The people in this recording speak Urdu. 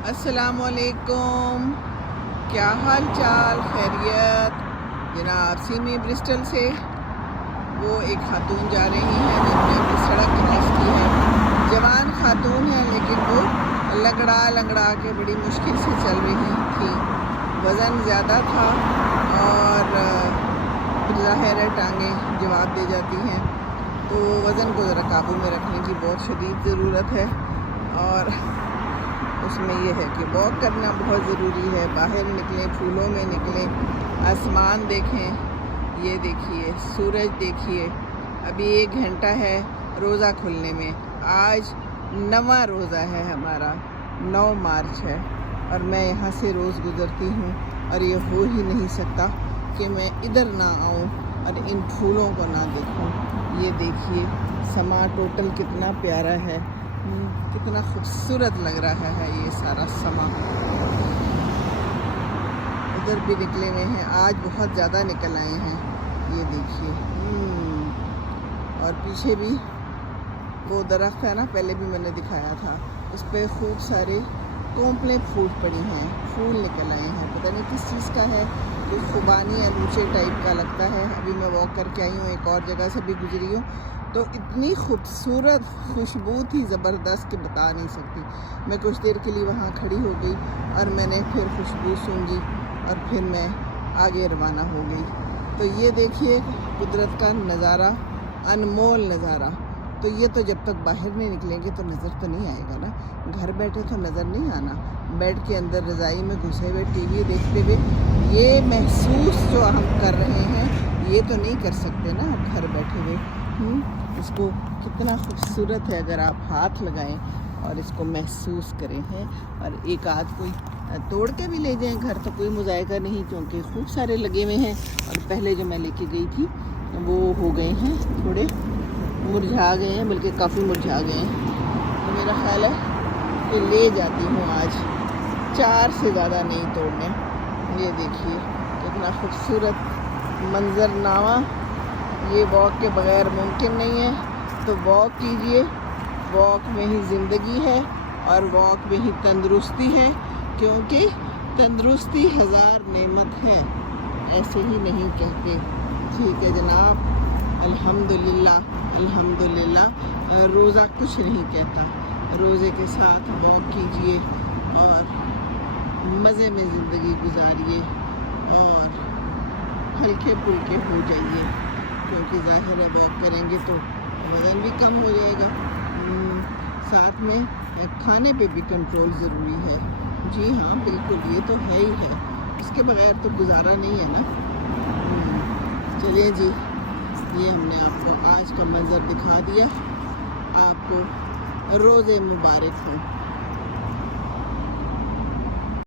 السلام علیکم، کیا حال چال؟ خیریت؟ جناب سیمی برسٹل سے وہ ایک خاتون جا رہی ہیں جنہوں نے اپنی سڑک کراس کی ہے۔ جوان خاتون ہے لیکن وہ لنگڑا کے بڑی مشکل سے چل رہی تھی۔ وزن زیادہ تھا اور ظاہر ہے ٹانگیں جواب دے جاتی ہیں، تو وزن کو ذرا قابو میں رکھنے کی بہت شدید ضرورت ہے، اور اس میں یہ ہے کہ واک کرنا بہت ضروری ہے۔ باہر نکلیں، پھولوں میں نکلیں، آسمان دیکھیں، یہ دیکھیے سورج دیکھیے۔ ابھی 1 گھنٹہ ہے روزہ کھلنے میں۔ آج 9واں روزہ ہے ہمارا، 9 مارچ ہے، اور میں یہاں سے روز گزرتی ہوں، اور یہ ہو ہی نہیں سکتا کہ میں ادھر نہ آؤں اور ان پھولوں کو نہ دیکھوں۔ یہ دیکھیے سما ٹوٹل کتنا پیارا ہے، کتنا خوبصورت لگ رہا ہے یہ سارا سما۔ ادھر بھی نکلے ہوئے ہیں، آج بہت زیادہ نکل آئے ہیں، یہ دیکھیے۔ اور پیچھے بھی وہ درخت ہے نا، پہلے بھی میں نے دکھایا تھا، اس پہ خوب سارے ٹومپلیں پھوٹ پڑی ہیں، پھول نکل آئے ہیں، پتہ نہیں کس چیز کا ہے، کوئی خوبانی الوچے ٹائپ کا لگتا ہے۔ ابھی میں واک کر کے آئی ہوں، ایک اور جگہ سے بھی گزری ہوں، تو اتنی خوبصورت خوشبو تھی زبردست کہ بتا نہیں سکتی۔ میں کچھ دیر کے لیے وہاں کھڑی ہو گئی اور میں نے پھر خوشبو سونگھی اور پھر میں آگے روانہ ہو گئی۔ تو یہ دیکھیے قدرت کا نظارہ، انمول نظارہ۔ تو یہ تو جب تک باہر نہیں نکلیں گے تو نظر تو نہیں آئے گا نا، گھر بیٹھے تو نظر نہیں آنا۔ بیڈ کے اندر رضائی میں گھسے ہوئے ٹی وی دیکھتے ہوئے یہ محسوس جو ہم کر رہے ہیں یہ تو نہیں کر سکتے نا گھر بیٹھے ہوئے۔ اس کو کتنا خوبصورت ہے اگر آپ ہاتھ لگائیں اور اس کو محسوس کریں ہیں، اور ایک آدھ کوئی توڑ کے بھی لے جائیں گھر تو کوئی مذائقہ نہیں، کیونکہ خوب سارے لگے ہوئے ہیں، اور پہلے جو میں لے کے گئی تھی وہ ہو گئے ہیں، تھوڑے مرجھا گئے ہیں، بلکہ کافی مرجھا گئے ہیں۔ تو میرا خیال ہے کہ لے جاتی ہوں آج، 4 سے زیادہ نہیں توڑنے۔ یہ دیکھیے کتنا خوبصورت منظرنامہ، یہ واک کے بغیر ممکن نہیں ہے۔ تو واک کیجئے، واک میں ہی زندگی ہے اور واک میں ہی تندرستی ہے، کیونکہ تندرستی 1000 نعمت ہے، ایسے ہی نہیں کہتے۔ ٹھیک ہے جناب، الحمدللہ الحمدللہ۔ روزہ کچھ نہیں کہتا، روزے کے ساتھ واک کیجئے اور مزے میں زندگی گزاریے اور ہلکے پھلکے ہو جائیے، کیونکہ ظاہر ہے واک کریں گے تو وزن بھی کم ہو جائے گا۔ ساتھ میں کھانے پہ بھی کنٹرول ضروری ہے۔ جی ہاں بالکل، یہ تو ہے ہی ہے، اس کے بغیر تو گزارا نہیں ہے نا۔ چلیے جی، یہ ہم نے آپ کو آج کا منظر دکھا دیا۔ آپ کو روزے مبارک ہوں۔